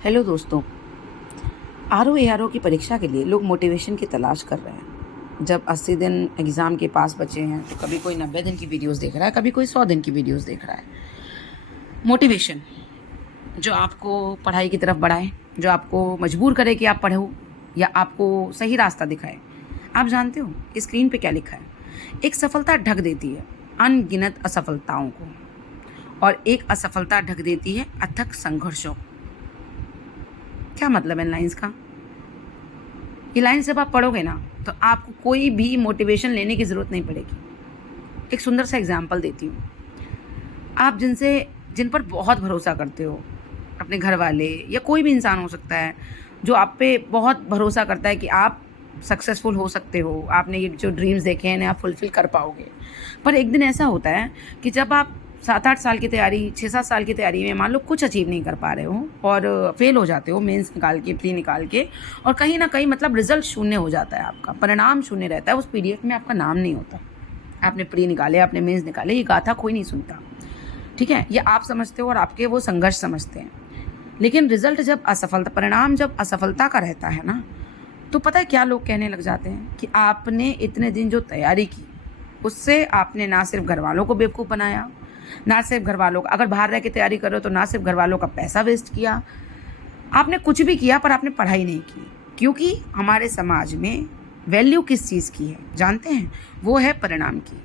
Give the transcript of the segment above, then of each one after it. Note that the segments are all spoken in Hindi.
हेलो दोस्तों। आर ओ की परीक्षा के लिए लोग मोटिवेशन की तलाश कर रहे हैं। जब 80 दिन एग्ज़ाम के पास बचे हैं तो कभी कोई 90 दिन की वीडियोस देख रहा है, कभी कोई 100 दिन की वीडियोस देख रहा है। मोटिवेशन जो आपको पढ़ाई की तरफ बढ़ाए, जो आपको मजबूर करे कि आप पढ़ो या आपको सही रास्ता दिखाए। आप जानते हो स्क्रीन पे क्या लिखा है? एक सफलता ढक देती है अनगिनत असफलताओं को, और एक असफलता ढक देती है अथक संघर्षों को। क्या मतलब है इन लाइन्स का? ये लाइन जब आप पढ़ोगे ना तो आपको कोई भी मोटिवेशन लेने की ज़रूरत नहीं पड़ेगी। एक सुंदर सा एग्जाम्पल देती हूँ। आप जिन पर बहुत भरोसा करते हो, अपने घर वाले या कोई भी इंसान हो सकता है जो आप पे बहुत भरोसा करता है कि आप सक्सेसफुल हो सकते हो, आपने ये जो ड्रीम्स देखे हैं इन्हें आप फुलफ़िल कर पाओगे। पर एक दिन ऐसा होता है कि जब आप 7-8 साल की तैयारी, 6-7 साल की तैयारी में मान लो कुछ अचीव नहीं कर पा रहे हो और फेल हो जाते हो मेंस निकाल के, प्री निकाल के, और कहीं ना कहीं मतलब रिजल्ट शून्य हो जाता है, आपका परिणाम शून्य रहता है, उस पीडीएफ में आपका नाम नहीं होता। आपने प्री निकाले, आपने मेंस निकाले, ये गाथा कोई नहीं सुनता। ठीक है, ये आप समझते हो और आपके वो संघर्ष समझते हैं। लेकिन रिजल्ट जब असफलता, परिणाम जब असफलता का रहता है ना, तो पता है क्या लोग कहने लग जाते हैं कि आपने इतने दिन जो तैयारी की उससे आपने ना सिर्फ घर वालों को बेवकूफ़ बनाया, ना सिर्फ घर वालों का, अगर बाहर रह के तैयारी कर रहे हो तो ना सिर्फ घर वालों का पैसा वेस्ट किया, आपने कुछ भी किया पर आपने पढ़ाई नहीं की। क्योंकि हमारे समाज में वैल्यू किस चीज़ की है जानते हैं? वो है परिणाम की।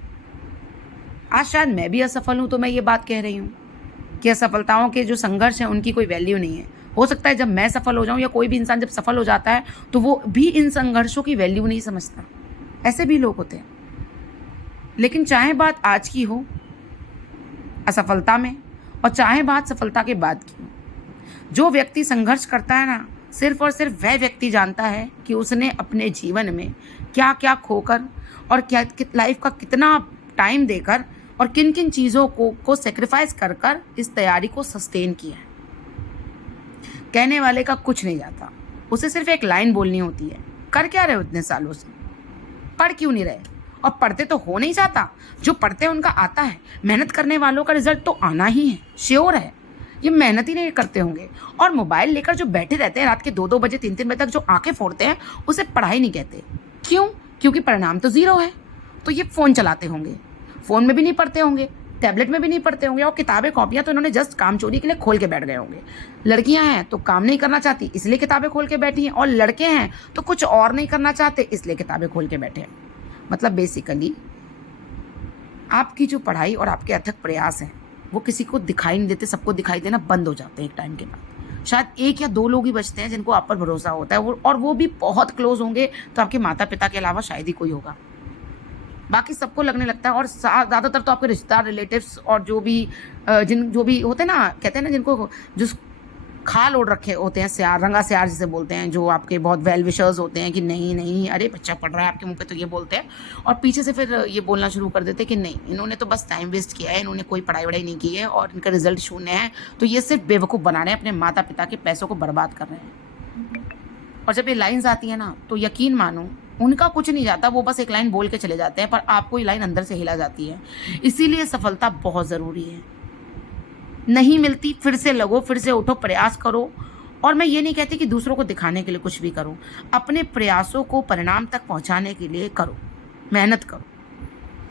आज शायद मैं भी असफल हूँ तो मैं ये बात कह रही हूँ कि असफलताओं के जो संघर्ष हैं उनकी कोई वैल्यू नहीं है। हो सकता है जब मैं सफल हो जाऊँ या कोई भी इंसान जब सफल हो जाता है तो वो भी इन संघर्षों की वैल्यू नहीं समझता। ऐसे भी लोग होते हैं। लेकिन चाहे बात आज की हो असफलता में, और चाहे बात सफलता के बाद की हो, जो व्यक्ति संघर्ष करता है ना, सिर्फ और सिर्फ वह व्यक्ति जानता है कि उसने अपने जीवन में क्या क्या खोकर और क्या लाइफ का कितना टाइम देकर और किन किन चीज़ों को सेक्रीफाइस कर कर इस तैयारी को सस्टेन किया है। कहने वाले का कुछ नहीं जाता, उसे सिर्फ एक लाइन बोलनी होती है, कर क्या रहे हो इतने सालों से, पढ़ क्यों नहीं रहे? और पढ़ते तो हो नहीं जाता, जो पढ़ते हैं उनका आता है। मेहनत करने वालों का रिजल्ट तो आना ही है, श्योर है। ये मेहनत ही नहीं करते होंगे, और मोबाइल लेकर जो बैठे रहते हैं रात के 2-2 बजे 3-3 बजे तक जो आंखें फोड़ते हैं, उसे पढ़ाई नहीं कहते। क्यों? क्योंकि परिणाम तो ज़ीरो है। तो ये फ़ोन चलाते होंगे, फ़ोन में भी नहीं पढ़ते होंगे, टैबलेट में भी नहीं पढ़ते होंगे, और किताबें कॉपियाँ तो इन्होंने जस्ट काम चोरी के लिए खोल के बैठ गए होंगे। लड़कियां हैं तो काम नहीं करना चाहती इसलिए किताबें खोल के बैठी हैं, और लड़के हैं तो कुछ और नहीं करना चाहते इसलिए किताबें खोल के बैठे हैं। मतलब बेसिकली आपकी जो पढ़ाई और आपके अथक प्रयास हैं वो किसी को दिखाई नहीं देते, सबको दिखाई देना बंद हो जाते हैं एक टाइम के बाद। शायद 1 या 2 लोग ही बचते हैं जिनको आप पर भरोसा होता है, और वो भी बहुत क्लोज होंगे, तो आपके माता पिता के अलावा शायद ही कोई होगा। बाकी सबको लगने लगता है, और ज़्यादातर तो आपके रिश्तेदार, रिलेटिव्स, और जो भी होते हैं ना, कहते हैं ना जिनको जो खाल ओढ़ रखे होते हैं, स्यार, रंगा स्यार जिसे बोलते हैं, जो आपके बहुत वेल विशर्स होते हैं कि नहीं नहीं अरे बच्चा पढ़ रहा है, आपके मुंह पे तो ये बोलते हैं, और पीछे से फिर ये बोलना शुरू कर देते हैं कि नहीं, इन्होंने तो बस टाइम वेस्ट किया है, इन्होंने कोई पढ़ाई वढ़ाई नहीं की है और इनका रिजल्ट शून्य है, तो ये सिर्फ बेवकूफ़ बना रहे हैं, अपने माता पिता के पैसों को बर्बाद कर रहे हैं। और जब ये लाइन्स आती है ना, तो यकीन मानो उनका कुछ नहीं जाता, वो बस एक लाइन बोल के चले जाते हैं, पर आपको ये लाइन अंदर से हिला जाती है। इसीलिए सफलता बहुत ज़रूरी है। नहीं मिलती, फिर से लगो, फिर से उठो, प्रयास करो। और मैं ये नहीं कहती कि दूसरों को दिखाने के लिए कुछ भी करो, अपने प्रयासों को परिणाम तक पहुंचाने के लिए करो, मेहनत करो।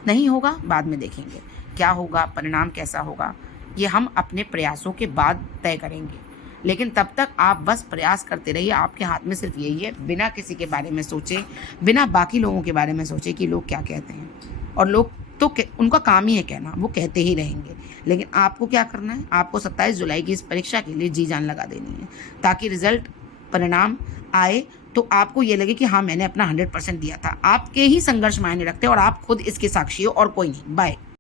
नहीं होगा बाद में देखेंगे क्या होगा, परिणाम कैसा होगा, ये हम अपने प्रयासों के बाद तय करेंगे। लेकिन तब तक आप बस प्रयास करते रहिए। आपके हाथ में सिर्फ यही है, बिना किसी के बारे में सोचे, बिना बाकी लोगों के बारे में सोचे कि लोग क्या कहते हैं। और लोग तो उनका काम ही है कहना, वो कहते ही रहेंगे। लेकिन आपको क्या करना है? आपको 27 जुलाई की इस परीक्षा के लिए जी जान लगा देनी है, ताकि रिजल्ट, परिणाम आए तो आपको ये लगे कि हाँ मैंने अपना 100% दिया था। आपके ही संघर्ष मायने रखते हैं और आप खुद इसके साक्षी हो और कोई नहीं। बाय।